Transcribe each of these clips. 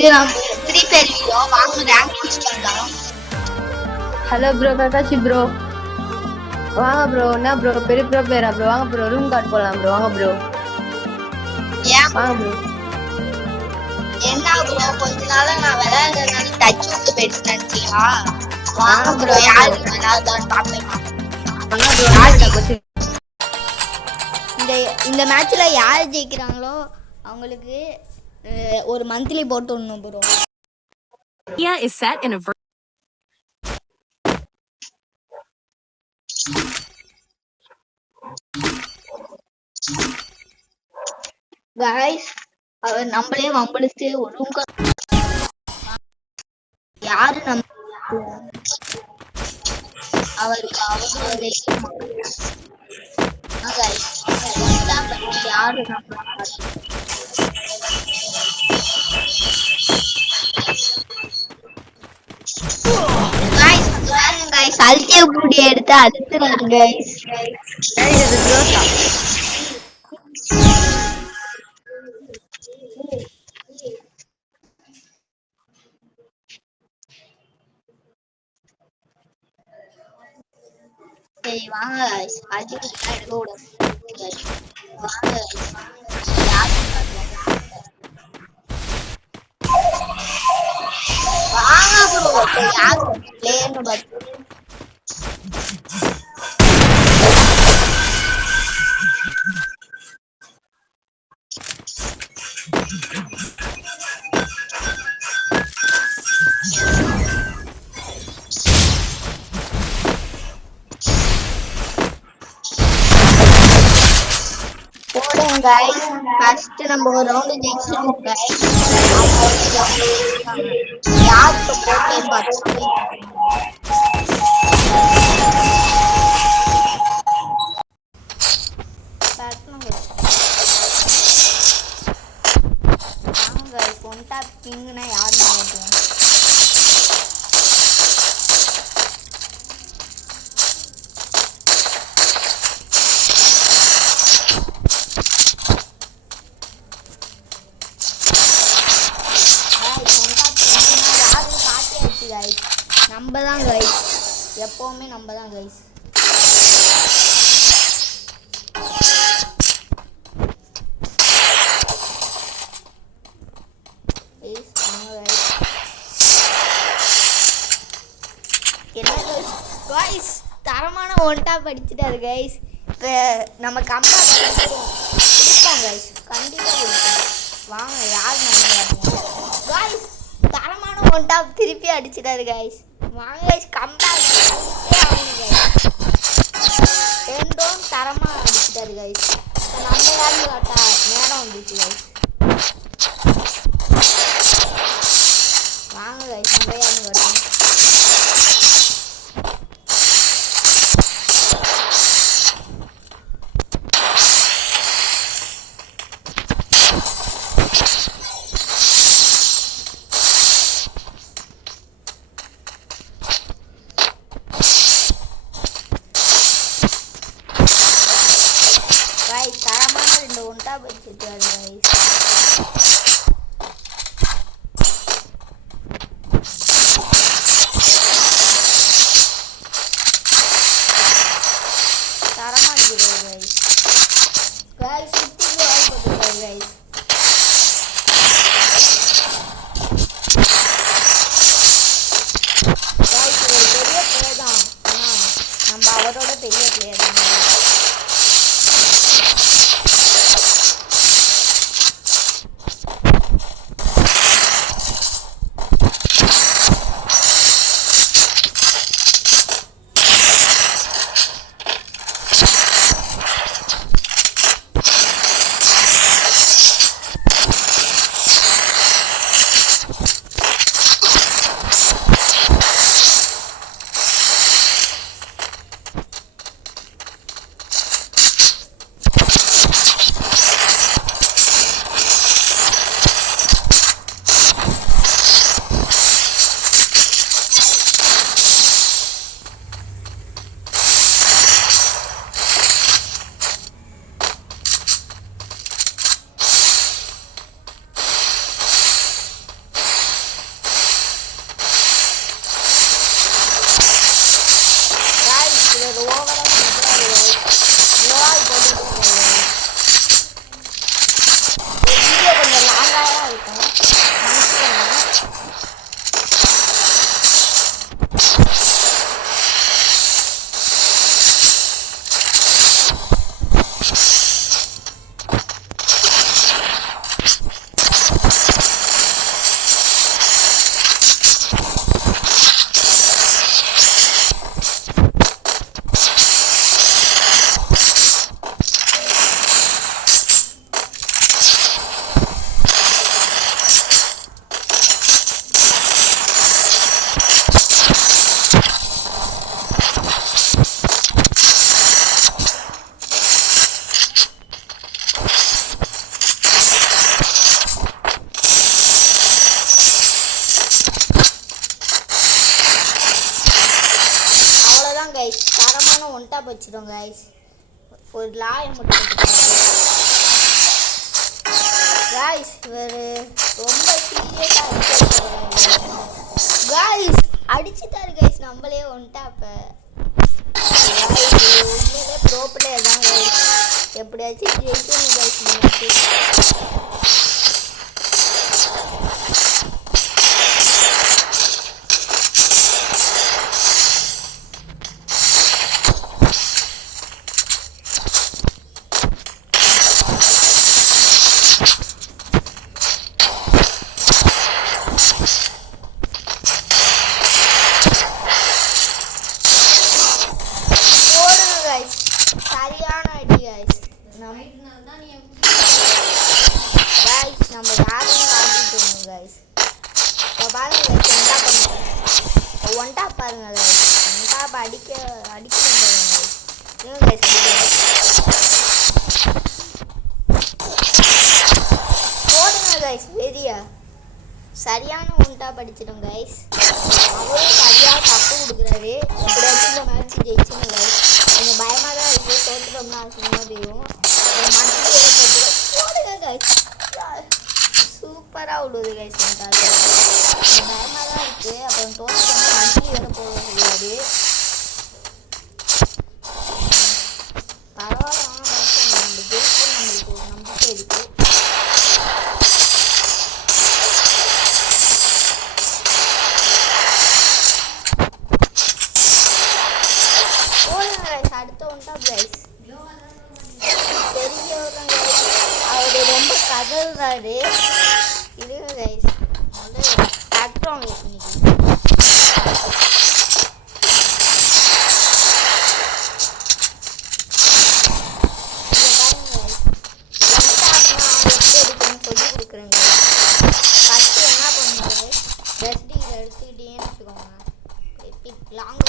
இது நம்ம free fire video வாங்க ரேங்க் புஷ் பண்ணலாம். ஹலோ ப்ரோ கக்காச்சி ப்ரோ வாங்க ப்ரோ. என்ன ப்ரோ பெரிய ப்ரோ பேரா ப்ரோ? வாங்க ப்ரோ ரூம் கார்டு போலாம் ப்ரோ. வாங்க ப்ரோ வாங்க ப்ரோ. என்ன ப்ரோ கொஞ்ச நாளா நான் விளையாடுறதுனால டச் விட்டு போயிடுச்சு நினைச்சியா? வாங்க ப்ரோ யாரு விளையாடுதான்னு பார்ப்பேன். இந்த மேட்ச்ல யார் ஜெயிக்கிறாங்களோ அவங்களுக்கு ஒரு மந்த்லி போட்டு விடணும் bro. is set in a guys அவர் நம்மளே வம்பளிச்சு ஒரு ரூம் யாரு நம்ம அவருக்கு யாரு गाइस அல்டிய பூடி எடுத்து அழுத்துறாரு गाइस. சரி வாங்க गाइस அல்டிய எடுக்க கூடாது. வாங்க வாங்க ப்ரோ யார் பிளேயர்னு பாத்து போடுங்க गाइस. ஃபர்ஸ்ட் நம்ம ஒரு ரவுண்ட் ஜெயிச்சிரோம் गाइस. யார் போட்டே பாத்து ஒன் டாப் கிங்னா யாருன்னு பார்ப்போம். நம்ம தான் கைஸ், எப்பவுமே நம்ம தான் கைஸ். கைஸ் தரமான ஒன்டா படிச்சுட்டாரு கைஸ். இப்போ நம்ம கம்பேர் கொடுப்போம் கைஸ், கண்டிப்பாக கொடுப்போம். வாங்க யார் நம்ம கைஸ் தரமான ஒன்டா திருப்பி அடிச்சிட்டாரு கைஸ். வாங்க கைஸ் கம்பேர் ரெண்டும் தரமாக அடிச்சிட்டாரு கைஸ். இப்போ நம்ம யாரும் காட்டா நேரம் வந்துச்சு கைஸ். வாங்க கைஸ் நம்ம யாரும் காட்டும். தரமான ரெண்டு ஒன்டா வச்சுட்டாரு கைஸ். கைஸ் தரமான ஒன் டாப் வச்சிடும் கைஸ். ஒரு லாயை மட்டும் கைஸ் இவர் ரொம்ப சீரியஸாக கைஸ் அடிச்சுட்டாரு கைஸ் நம்மளே ஒன் டாப்பை. உண்மையிலே ப்ரோ பிளேயர் தான் கைஸ். எப்படியாச்சும் ஜெயிக்கணும் கைஸ். சரியான அடி கைஸ். நம்ம யாரும் காட்டிட்டு கைஸ். இப்போ பாருங்க ஒன் டாப் பாருங்க கைஸ். ஒன் டாப் அடிக்கணும் கைஸ். போடுங்க கைஸ் வெறியா. சரியான ஒன் டாப் அடிச்சிடும் கைஸ். அவரும் சரியாக தப்பு கொடுக்குறாரு. எப்படியாச்சும் இந்த மேட்ச் ஜெயிச்சுங்க கைஸ். கொஞ்சம் பயமாக தான் இருக்குது. தோற்றுட்டோம்னா சும்மா தெரியும். போடுங்க கைஸ். சூப்பராக விடுவது கைஸ். கொஞ்சம் பயமாக தான் இருக்குது. அப்புறம் தோற்றுட்டோம்னா மந்த்லி வேறு போக முடியாது. பரவாயில்ல நம்ம ஜெயிக்கும் நம்மளுக்கு ஒரு நம்பிக்கை இருக்குது. அடுத்த ஒன் டாப் கைஸ். தெரிஞ்சவர் தான் கைஸ். அவர் ரொம்ப கதறாரு. இருங்க கைஸ் கட்டுறோம் கைஸ். இன்னைக்கு சொல்லி கொடுக்குறேங்க. ஃபஸ்ட்டு என்ன பண்ணுங்க ஜஸ்ட் இதை எடுத்துக்கிட்டேன்னு வச்சுக்கோங்க. Long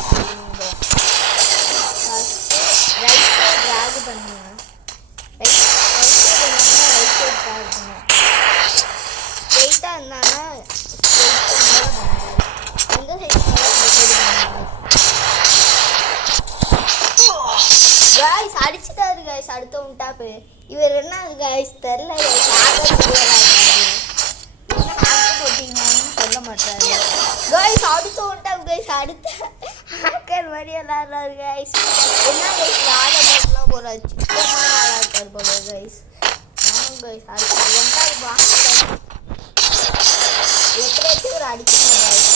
first right side track பண்ணுங்க. ரைட் சைட் ட்ராக் பண்ணுங்க. ஸ்ட்ரெயிட்டாக இருந்தாங்கன்னா ஸ்ட்ரெயிட்டாக பண்ணுங்க. எந்த சைட் கைஸ் அடிச்சுட்டாரு கைஸ். அடுத்த ஒன் டாப்பு. இவர் என்ன கைஸ் தெரில. போட்டீங்கன்னு சொல்ல மாட்டாரு கைஸ். அடுத்த ஒன் டாப் கைஸ். அடுத்த ஹேக்கர் மாதிரி விளாட்றாரு கைஸ். என்ன கைஸ் விளாடலாம் போகிற சுத்தமான விளாட்டார் போல கைஸ். ஆமாம் கைஸ். அடுத்த ஒன் டாப் வாங்க. எப்படியாச்சும் ஒரு அடிக்கணும் கைஸ்.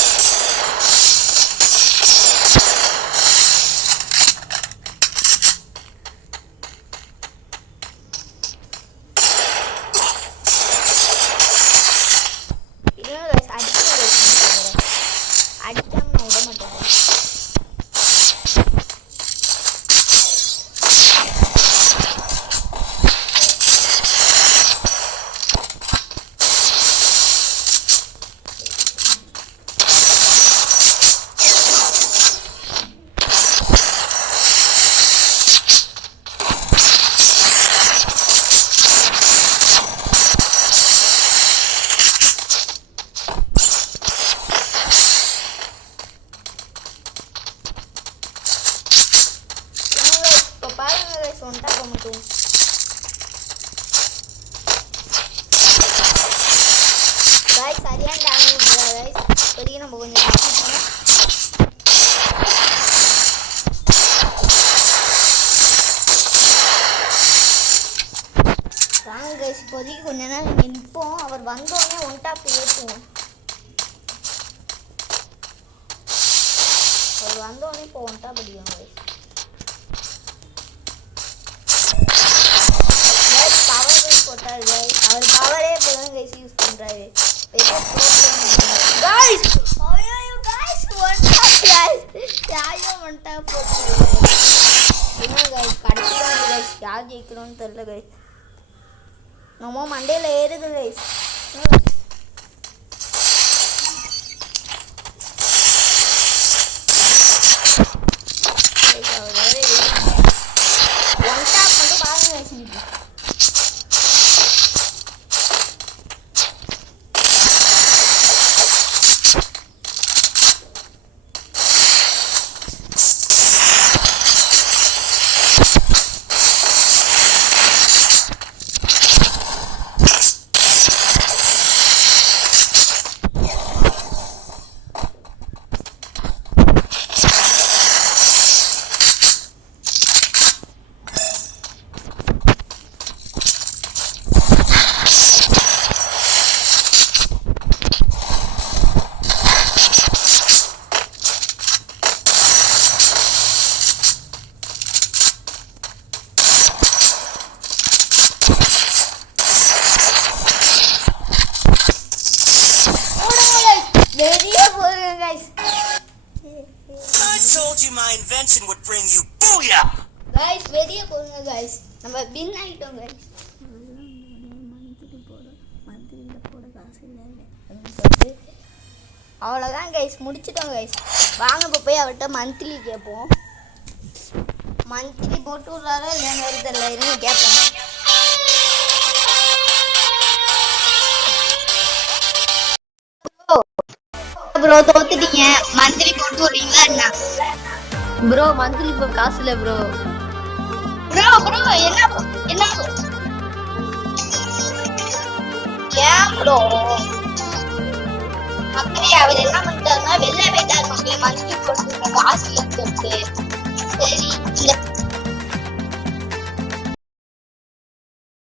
அடிக்காம நான் விட மாட்டேன். பாருங்க கைஸ் ஒன் டாப் மட்டும். கைஸ் சரியான டேமேஜ் கைஸ். இப்போதைக்கு நம்ம கொஞ்சம் தப்பிப்போம். வாங்க கைஸ் இப்போதைக்கு கொஞ்ச நேரம் நிற்போம். அவர் வந்தோடனே ஒன் டாப் ஏற்றுவோம். அவர் வந்தோடனே இப்போ ஒன் டாப் அடிக்கும் கைஸ். போட்டாரு கைஸ். அவர் பவரே இப்போதான் கைஸ் யூஸ் பண்றாரு. கைஸ் ஐயோ கைஸ் ஒன் டாப் கைஸ். யாரோ ஒன் டாப் போட்டாரு என்ன கைஸ். கடைசியா கைஸ் யார் ஜெயிக்கணும்னு தெரியல கைஸ். நம்ம மண்டையில ஏறுது கைஸ். ஒன் டாப் மட்டும் பாருங்க guys. told you my invention would bring you booyah! Guys வெளியே போங்க கைஸ், நம்ம வின் ஆகிட்டோம் கைஸ். அவ்வளோதான் கைஸ், முடிச்சிட்டோம் கைஸ். வாங்க இப்போ போய் அவர்கிட்ட மந்த்லி கேட்போம். மந்த்லி போட்டு விட்றாரா இல்லைன்னு வேறு தெரியல, இருங்க கேட்போம். ப்ரோ தோத்துட்டீங்க, மந்த்லி போட்டு விடுறீங்களா என்ன? ப்ரோ மந்த்லி இப்போ காசு இல்லை ப்ரோ. ப்ரோ ப்ரோ என்ன என்ன ஏன் ப்ரோ மக்களே அவர் என்ன பண்ணிட்டாருன்னா வெளில போயிட்டாரு மக்களே, மந்த்லி போட்டு காசு இல்லைன்னு சொல்லிட்டு. சரி இந்த